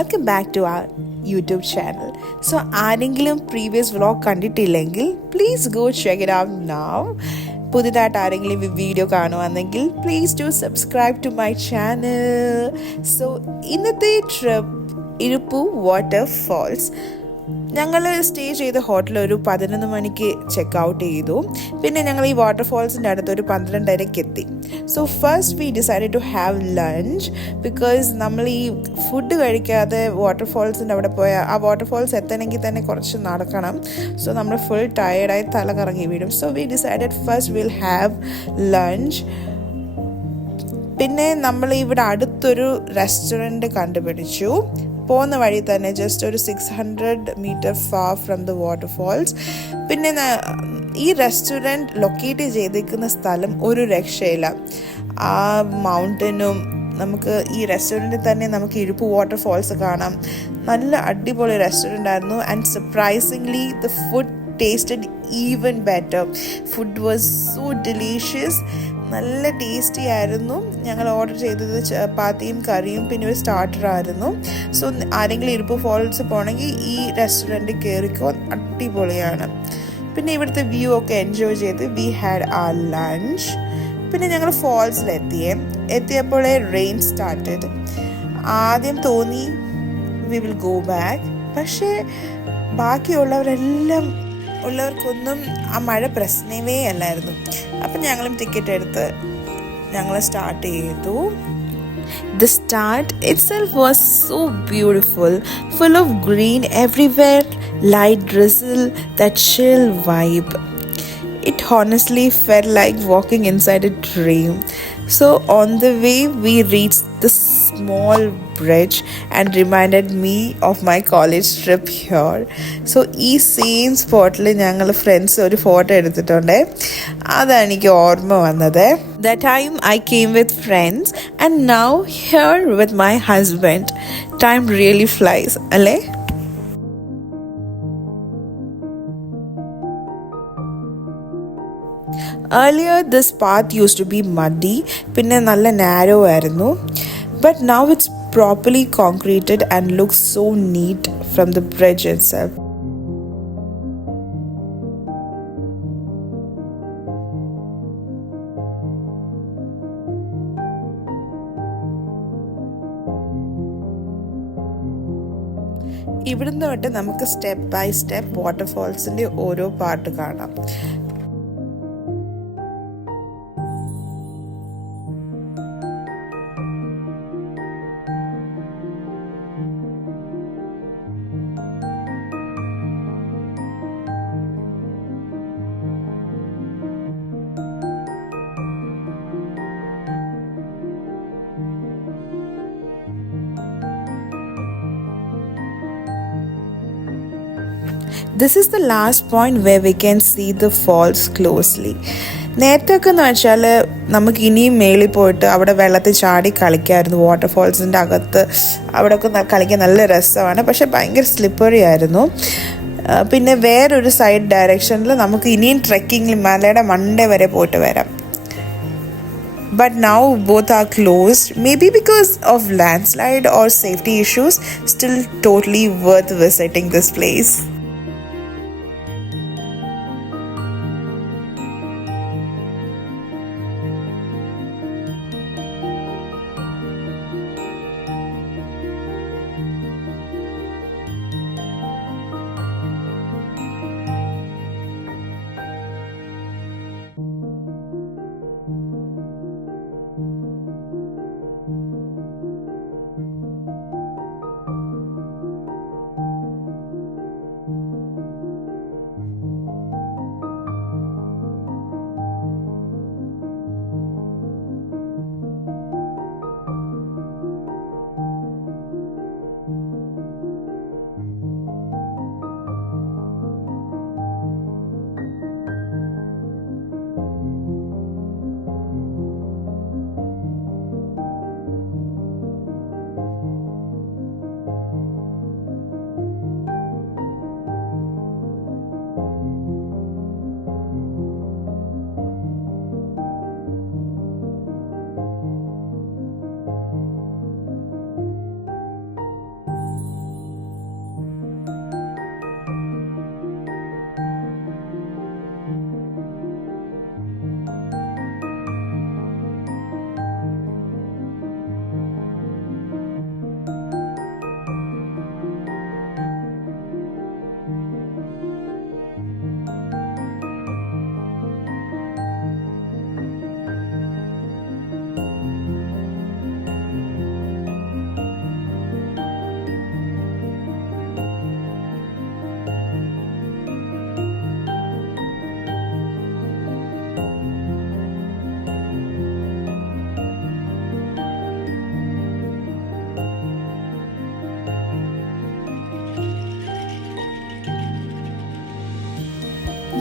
welcome back to our YouTube channel. So ആരെങ്കിലും previous vlog കണ്ടിട്ടില്ലെങ്കിൽ please go check it out now. പുതിയതായിട്ട് ആരെങ്കിലും ഈ വീഡിയോ കാണുവാണെങ്കിൽ please do subscribe to my channel. So ഇന്നത്തെ trip Iruppu waterfalls. ഞങ്ങൾ stay ചെയ്ത ഹോട്ടൽ ഒരു 11 മണിക്ക് ചെക്ക് ഔട്ട് ചെയ്തു. പിന്നെ ഞങ്ങൾ ഈ വാട്ടർഫാൾസിൻ്റെ അടുത്ത് ഒരു 12:30 എത്തി. So first we decided to have lunch because നമ്മൾ ഈ ഫുഡ് കഴിക്കാതെ വാട്ടർഫാൾസിൻ്റെ അവിടെ പോയാൽ ആ വാട്ടർഫാൾസ് എത്തണമെങ്കിൽ തന്നെ കുറച്ച് നടക്കണം. സോ നമ്മൾ ഫുൾ ടയേർഡായി തല കറങ്ങി വീഴും. So we decided first will have lunch. പിന്നെ നമ്മൾ ഇവിടെ അടുത്തൊരു റെസ്റ്റോറൻറ്റ് കണ്ടുപിടിച്ചു. പോകുന്ന വഴി തന്നെ ജസ്റ്റ് ഒരു 600 meter far from the waterfalls. പിന്നെ ഈ റെസ്റ്റോറൻറ്റ് ലൊക്കേറ്റ് ചെയ്തിരിക്കുന്ന സ്ഥലം ഒരു രക്ഷയില്ല. ആ മൗണ്ടനും നമുക്ക് ഈ റെസ്റ്റോറൻറ്റിൽ തന്നെ നമുക്ക് ഇരുപ്പു വാട്ടർഫാൾസ് കാണാം. നല്ല അടിപൊളി റെസ്റ്റോറൻ്റ് ആയിരുന്നു. And surprisingly the food tasted even better. Food was so delicious. നല്ല ടേസ്റ്റി ആയിരുന്നു. ഞങ്ങൾ ഓർഡർ ചെയ്തത് ചപ്പാത്തിയും കറിയും പിന്നെ ഒരു സ്റ്റാർട്ടറായിരുന്നു. സോ ആരെങ്കിലും ഇരുപ്പു ഫാൾസ് പോകണമെങ്കിൽ ഈ റെസ്റ്റോറൻറ്റിൽ കയറിക്കോ, അടിപൊളിയാണ്. പിന്നെ ഇവിടുത്തെ വ്യൂ ഒക്കെ എൻജോയ് ചെയ്ത് വി ഹാഡ് ആർ ലഞ്ച്. പിന്നെ ഞങ്ങൾ എത്തിയപ്പോഴേ റെയിൻ സ്റ്റാർട്ടഡ്. ആദ്യം തോന്നി വി വിൽ ഗോ ബാക്ക്. പക്ഷേ ഉള്ളവർക്കൊന്നും ആ മഴ പ്രശ്നമേ അല്ലായിരുന്നു. അപ്പം ഞങ്ങളും ടിക്കറ്റ് എടുത്ത് ഞങ്ങൾ സ്റ്റാർട്ട് ചെയ്തു. The start itself was so beautiful, full of green everywhere, light drizzle, that chill vibe. It honestly felt like walking inside a dream. So on the way we reached the small bridge and reminded me of my college trip here. So ഈ സെയിം സ്പോട്ടിൽ ഞങ്ങൾ ഫ്രണ്ട്സ് ഒരു ഫോട്ടോ എടുത്തിട്ടുണ്ട്. അതാണ് എനിക്ക് ഓർമ്മ വന്നത്. That time I came with friends and now here with my husband. Time really flies, അല്ലേ? Earlier this path used to be muddy, പിന്നെ നല്ല നാരോ ആയിരുന്നു. But now it's properly concreted and looks so neat from the bridge itself. ഇവിടുന്ന് തൊട്ട് നമുക്ക് step by step വാട്ടർഫാൾസിൻ്റെ ഓരോ പാർട്ട് കാണാം. This is the last point where we can see the falls closely. നേരത്തെയൊക്കെ എന്ന് വെച്ചാൽ നമുക്ക് ഇനിയും മേളിൽ പോയിട്ട് അവിടെ വെള്ളത്തിൽ ചാടി കളിക്കാമായിരുന്നു. വാട്ടർഫാൾസിൻ്റെ അകത്ത് അവിടെയൊക്കെ കളിക്കാൻ നല്ല രസമാണ്. പക്ഷെ ഭയങ്കര സ്ലിപ്പറി ആയിരുന്നു. പിന്നെ വേറൊരു സൈഡ് ഡയറക്ഷനിൽ നമുക്ക് ഇനിയും ട്രെക്കിങ്ങിൽ മലയുടെ മണ്ടേ വരെ പോയിട്ട് വരാം. But now both are closed, maybe because of landslide or safety issues. Still totally worth visiting this place.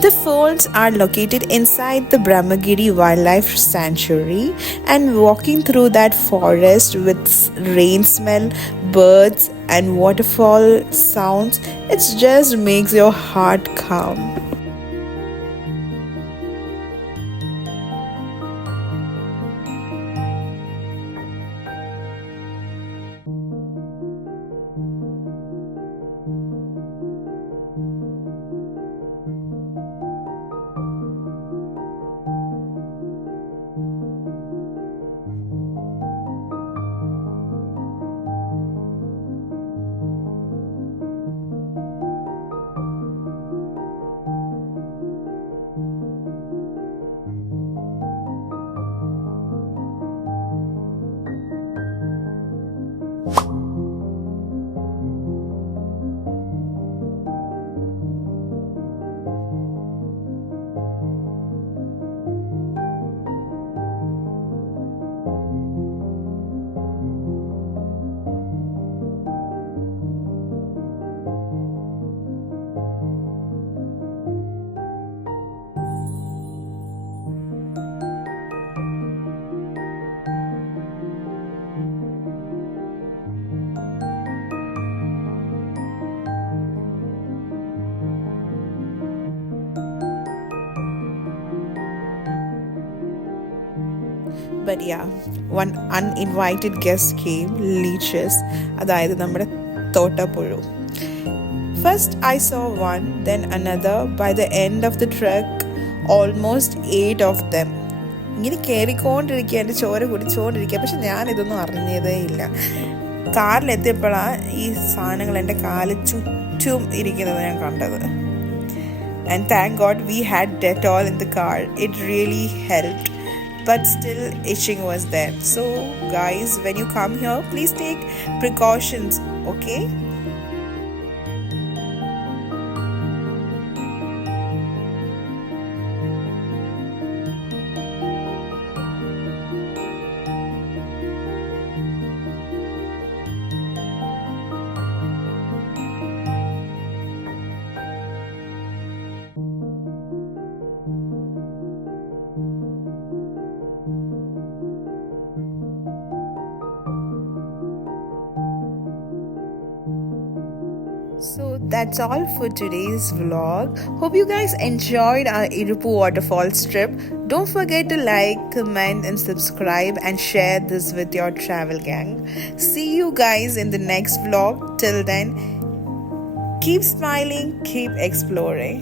The falls are located inside the Brahmagiri Wildlife Sanctuary, and walking through that forest with rain smell, birds, and waterfall sounds, it just makes your heart calm. But yeah, one uninvited guest came, leeches, അതായത് നമ്മുടെ തോട്ടപ്പുഴു. First I saw one, then another. By the end of the trek, almost 8 of them. ഇങ്ങനെ കയറിക്കൊണ്ടിരിക്കുക, എൻ്റെ ചോര കുടിച്ചുകൊണ്ടിരിക്കുക. പക്ഷെ ഞാനിതൊന്നും അറിഞ്ഞതേ ഇല്ല. കാറിലെത്തിയപ്പോഴാണ് ഈ സാധനങ്ങൾ എൻ്റെ കാല് ചുറ്റും ഇരിക്കുന്നത് ഞാൻ കണ്ടത്. And thank God we had Dettol in the car. It really helped. But still itching was there. So guys, when you come here, please take precautions, okay? So that's all for today's vlog. Hope you guys enjoyed our Iruppu Waterfalls trip. Don't forget to like, comment and subscribe and share this with your travel gang. See you guys in the next vlog. Till then, keep smiling, keep exploring.